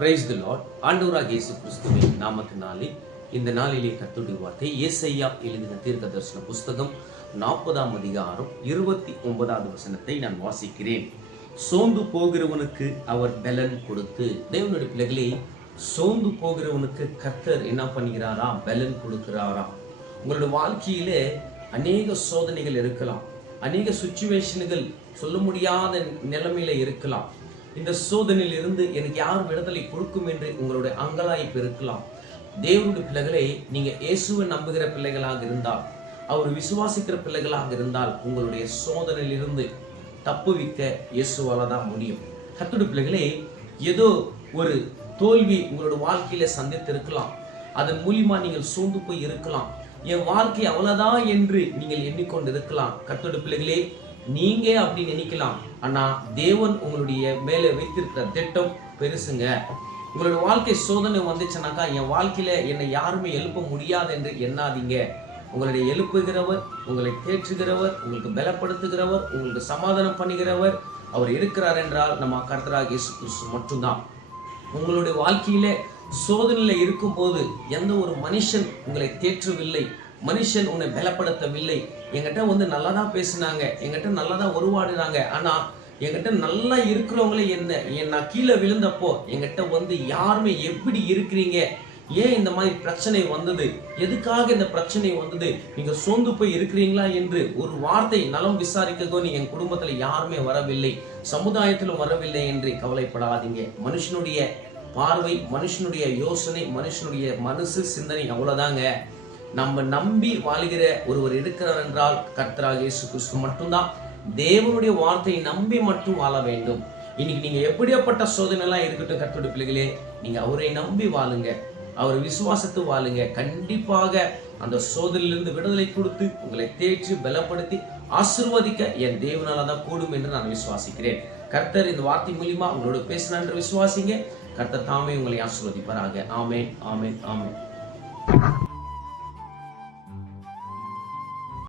Praise the Lord. ஆண்டவராகிய இயேசு கிறிஸ்துவின் நாமத்தினாலே இந்த நாளிலே கர்த்தருடைய வார்த்தை ஏசாயா எழுதின தீர்க்க தரிசன புஸ்தகம் 40ஆம் அதிகாரம் 29வது வசனத்தை நான் வாசிக்கிறேன். சோர்ந்து போகிறவனுக்கு அவர் பலன் கொடுத்து. தேவனுடைய பிள்ளைகளே, சோர்ந்து போகிறவனுக்கு கர்த்தர் என்ன பண்ணுகிறாரா? பலன் கொடுக்கிறாராம். உங்களுடைய வாழ்க்கையிலே அநேக சோதனைகள் இருக்கலாம், அநேக சுச்சுவேஷன்கள் சொல்ல முடியாத நிலைமையில இருக்கலாம். இந்த சோதனையில் இருந்து எனக்கு யார் விடுதலை கொடுக்கும் என்று உங்களுடைய அங்கலாய்ப்பு இருக்கலாம். தேவனுடைய பிள்ளைகளை, நீங்க இயேசுவை நம்புகிற பிள்ளைகளாக இருந்தால், அவர் விசுவாசிக்கிற பிள்ளைகளாக இருந்தால், உங்களுடைய சோதனையில் இருந்து தப்புவிக்க இயேசுவால தான் முடியும். கர்த்தருடைய பிள்ளைகளே, ஏதோ ஒரு தோல்வி உங்களுடைய வாழ்க்கையில சந்தித்து இருக்கலாம். அதன் மூலியமா நீங்கள் சோர்ந்து போய் இருக்கலாம். என் வாழ்க்கை அவ்வளவுதான் என்று நீங்கள் எண்ணிக்கொண்டு இருக்கலாம். கர்த்தருடைய பிள்ளைகளே, நீங்க அப்படி நினைக்கலாம். ஆனா தேவன் உங்களுடைய மேல வைத்திருக்கிற திட்டம் பெருசுங்க. உங்களுடைய வாழ்க்கை சோதனை வந்துச்சுனாக்கா, என் வாழ்க்கையில என்னை யாருமே எழுப்ப முடியாது என்று எண்ணாதீங்க. உங்களுடைய எழுப்புகிறவர், உங்களை தேற்றுகிறவர், உங்களுக்கு பலப்படுத்துகிறவர், உங்களுக்கு சமாதானம் பண்ணுகிறவர் அவர் இருக்கிறார் என்றால் நம்ம கர்த்தராகிய இயேசு கிறிஸ்து மட்டும்தான். உங்களுடைய வாழ்க்கையில சோதனையில இருக்கும் போது எந்த ஒரு மனுஷன் உங்களை தேற்றவில்லை, மனுஷன் உன்னை பலப்படுத்தவில்லை. என்கிட்ட வந்து நல்லா தான் பேசினாங்க, என்கிட்ட நல்லா தான் உருவாடினாங்க, ஆனா என்கிட்ட நல்லா இருக்கிறவங்களே நான் கீழே விழுந்தப்போ என்கிட்ட வந்து யாருமே எப்படி இருக்கிறீங்க, ஏன் இந்த மாதிரி பிரச்சனை வந்தது, எதுக்காக இந்த பிரச்சனை வந்தது, நீங்க சோர்ந்து போய் இருக்கிறீங்களா என்று ஒரு வார்த்தை நலம் விசாரிக்கதோ என் குடும்பத்துல யாருமே வரவில்லை, சமுதாயத்திலும் வரவில்லை என்று கவலைப்படாதீங்க. மனுஷனுடைய பார்வை, மனுஷனுடைய யோசனை, மனுஷனுடைய மனசு சிந்தனை அவ்வளவுதாங்க. நம்ம நம்பி வாழ்கிற ஒருவர் இருக்கிறார் என்றால் கர்த்தராகிய இயேசு கிறிஸ்து மட்டும்தான். தேவனுடைய வார்த்தையை நம்பி மட்டும் வாழ வேண்டும். இன்னைக்கு நீங்க எப்படியாப்பட்ட சோதனை எல்லாம் இருக்கட்டும், கர்த்தருடைய பிள்ளைகளே, நீங்க அவரை நம்பி வாழுங்க, அவர் விசுவாசத்து வாழுங்க. கண்டிப்பாக அந்த சோதனையிலிருந்து விடுதலை கொடுத்து உங்களை தேற்றி பலப்படுத்தி ஆசீர்வதிக்க என் தேவனால தான் கூடும் என்று நான் விசுவாசிக்கிறேன். கர்த்தர் இந்த வார்த்தை மூலியமா உங்களோட பேசினார் என்று விசுவாசிங்க. கர்த்தர் தாமே உங்களை ஆசீர்வதிப்பாராக. ஆமென், ஆமென், ஆமென்.